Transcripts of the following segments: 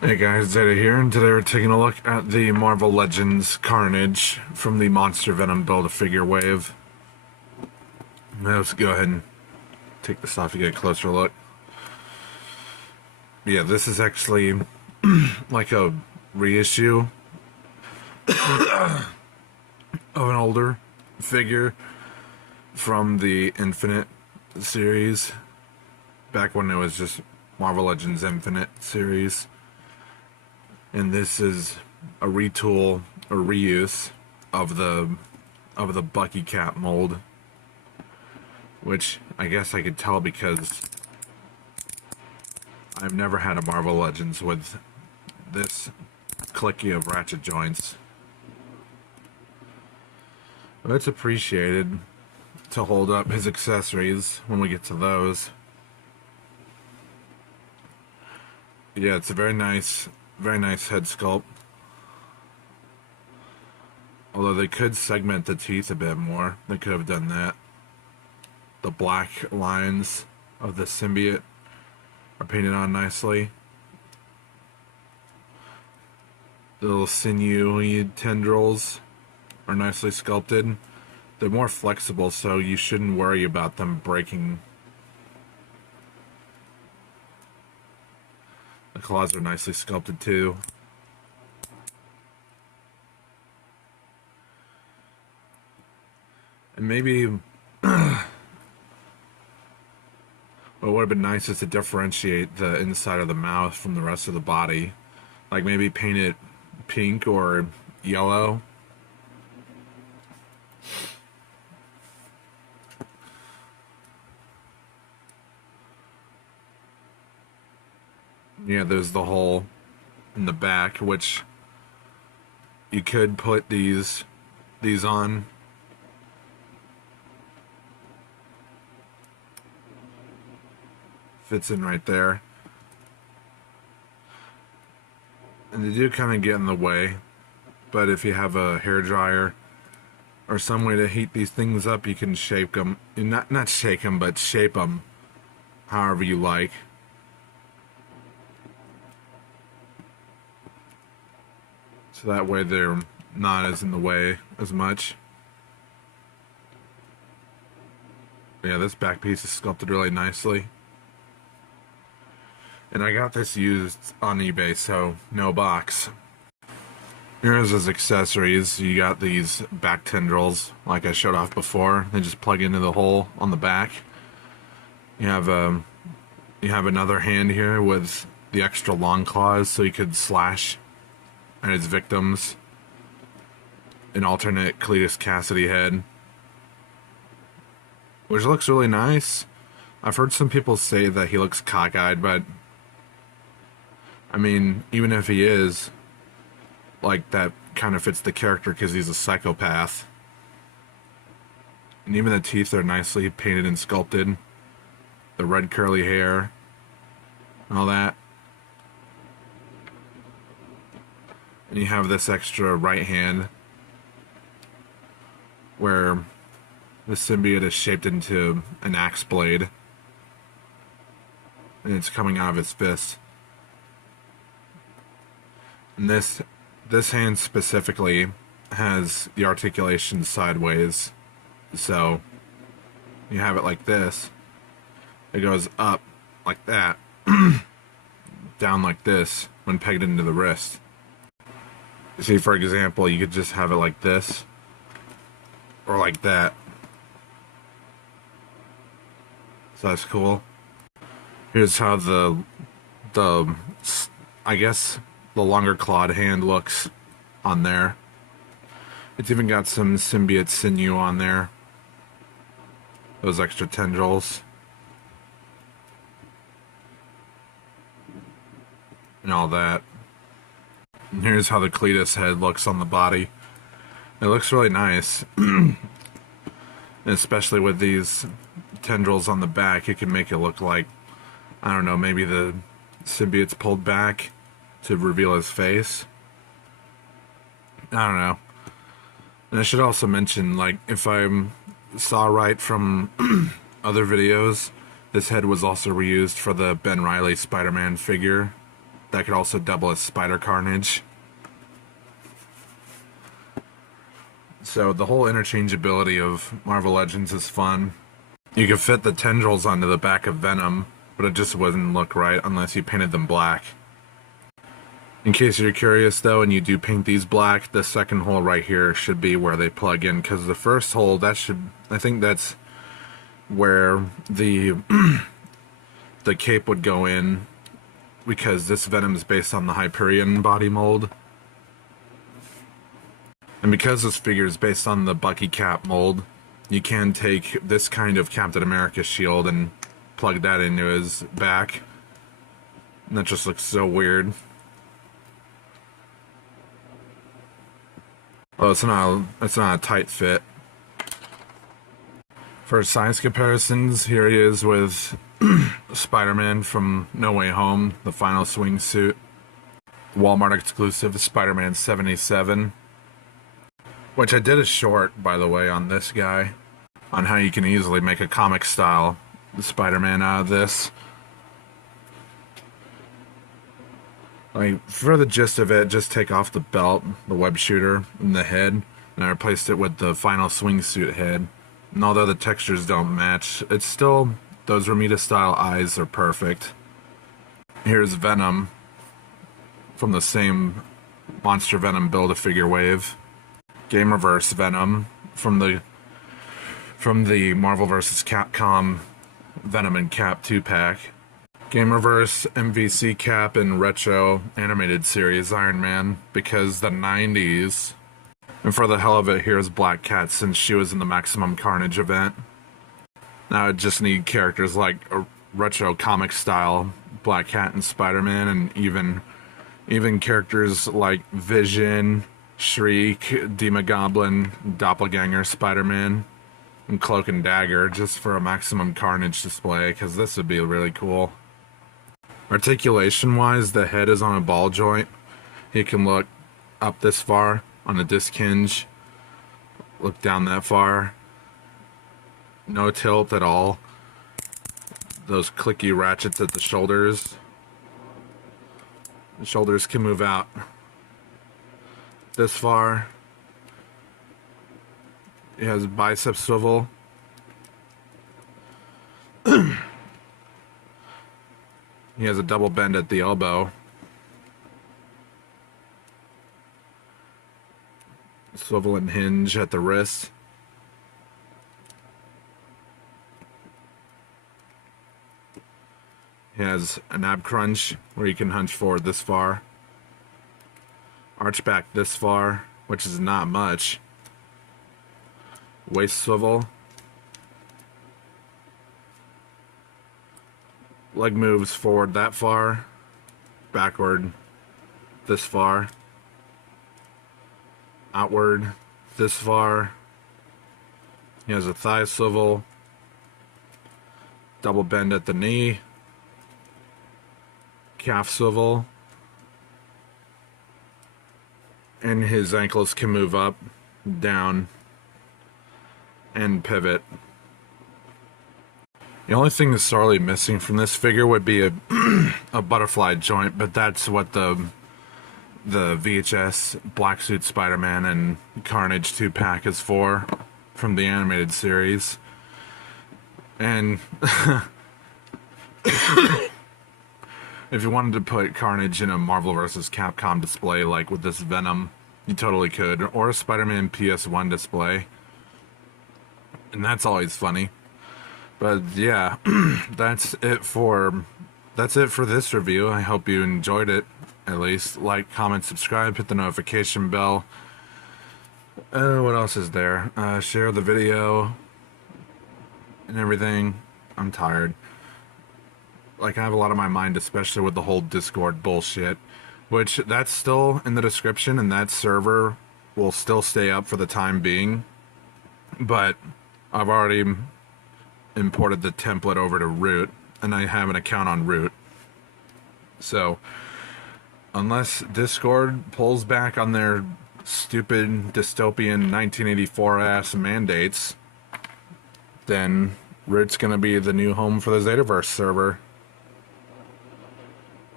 Hey guys, Zeta here, and today we're taking a look at the Marvel Legends Carnage from the Monster Venom Build-A-Figure wave. Let's go ahead and take this off to get a closer look. Yeah, this is actually like a reissue of an older figure from the Infinite series, back when it was just Marvel Legends Infinite series. And this is a retool or reuse of the Bucky Cat mold, which I guess I could tell because I've never had a Marvel Legends with this clicky of ratchet joints. But it's appreciated to hold up his accessories when we get to those. Yeah, it's a very nice head sculpt. Although they could segment the teeth a bit more. They could have done that. The black lines of the symbiote are painted on nicely. The little sinewy tendrils are nicely sculpted. They're more flexible, so you shouldn't worry about them breaking. The claws are nicely sculpted too. And maybe what would have been nice is to differentiate the inside of the mouth from the rest of the body. Like maybe paint it pink or yellow. Yeah, there's the hole in the back, which you could put these on. Fits in right there. And they do kind of get in the way, but if you have a hairdryer or some way to heat these things up, you can shape them. Not shake them, but shape them however you like. So that way they're not as in the way as much. Yeah, this back piece is sculpted really nicely. And I got this used on eBay, so no box. Here's his accessories. You got these back tendrils, like I showed off before. They just plug into the hole on the back. You have another hand here with the extra long claws, so you could slash at its victims. An alternate Cletus Cassidy head, which looks really nice. I've heard some people say that he looks cockeyed, but I mean, even if he is, like, that kind of fits the character because he's a psychopath. And even the teeth are nicely painted and sculpted. The red curly hair, and all that. And you have this extra right hand where the symbiote is shaped into an axe blade. And it's coming out of his fist. And this hand specifically has the articulation sideways. So you have it like this. It goes up like that. Down like this when pegged into the wrist. See, for example, you could just have it like this. Or like that. So that's cool. Here's how I guess the longer clawed hand looks on there. It's even got some symbiote sinew on there. Those extra tendrils. And all that. And here's how the Cletus head looks on the body. It looks really nice. And especially with these tendrils on the back, it can make it look like, I don't know, maybe the symbiote's pulled back to reveal his face. I don't know. And I should also mention, like, if saw right from other videos, this head was also reused for the Ben Reilly Spider-Man figure. That could also double as Spider Carnage. So the whole interchangeability of Marvel Legends is fun. You could fit the tendrils onto the back of Venom, but it just wouldn't look right unless you painted them black. In case you're curious though, and you do paint these black, the second hole right here should be where they plug in, because the first hole, I think that's where the the cape would go in, because this Venom is based on the Hyperion body mold. And because this figure is based on the Bucky cap mold, you can take this kind of Captain America shield and plug that into his back. And that just looks so weird. Oh, it's not a tight fit. For size comparisons, here he is with Spider-Man from No Way Home, the final swing suit. Walmart exclusive Spider-Man 77. Which I did a short, by the way, on this guy. On how you can easily make a comic style Spider-Man out of this. Like, for the gist of it, just take off the belt, the web shooter, and the head, and I replaced it with the final swingsuit head. And although the textures don't match, it's still, those Romita-style eyes are perfect. Here's Venom, from the same Monster Venom Build-A-Figure wave. Game Reverse Venom, from the Marvel vs. Capcom Venom and Cap 2-pack. Game Reverse MVC Cap and Retro Animated Series Iron Man, because the 90s. And for the hell of it, here's Black Cat, since she was in the Maximum Carnage event. Now I just need characters like a retro comic style Black Cat and Spider-Man, and even characters like Vision, Shriek, Demogoblin, Doppelganger Spider-Man, and Cloak and Dagger, just for a Maximum Carnage display, because this would be really cool. Articulation-wise, the head is on a ball joint. He can look up this far on a disc hinge, look down that far. No tilt at all. Those clicky ratchets at the shoulders. The shoulders can move out this far. He has bicep swivel. He has a double bend at the elbow. Swivel and hinge at the wrist. He has an ab crunch where you can hunch forward this far. Arch back this far, which is not much. Waist swivel. Leg moves forward that far, backward this far, outward this far. He has a thigh swivel, double bend at the knee, calf swivel, and his ankles can move up, down, and pivot. The only thing that's sorely missing from this figure would be a butterfly joint, but that's what the VHS Black Suit Spider-Man and Carnage 2-pack is for, from the animated series. And if you wanted to put Carnage in a Marvel vs. Capcom display, like with this Venom, you totally could, or a Spider-Man PS1 display. And that's always funny. But yeah, that's it for this review. I hope you enjoyed it. At least like, comment, subscribe, hit the notification bell. What else is there? Share the video and everything. I'm tired. Like, I have a lot on my mind, especially with the whole Discord bullshit, which that's still in the description, and that server will still stay up for the time being. But I've already imported the template over to Root, and I have an account on Root. So unless Discord pulls back on their stupid dystopian 1984 ass mandates, then Root's gonna be the new home for the Zetaverse server.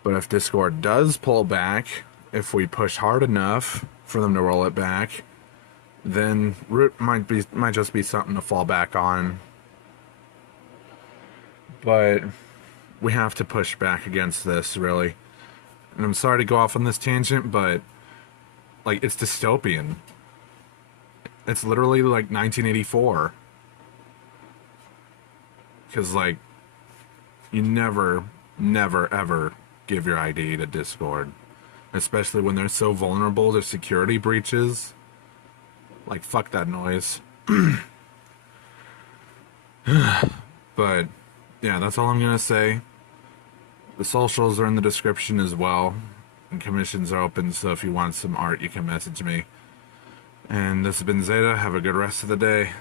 But if Discord does pull back, if we push hard enough for them to roll it back, then Root might just be something to fall back on. But we have to push back against this, really. And I'm sorry to go off on this tangent, but like, it's dystopian. It's literally like 1984. Because, like, you never, ever give your ID to Discord. Especially when they're so vulnerable to security breaches. Like, fuck that noise. But, yeah, that's all I'm gonna say. The socials are in the description as well. And commissions are open, so if you want some art, you can message me. And this has been Zeta. Have a good rest of the day.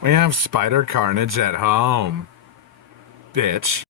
We have Spider Carnage at home. Bitch.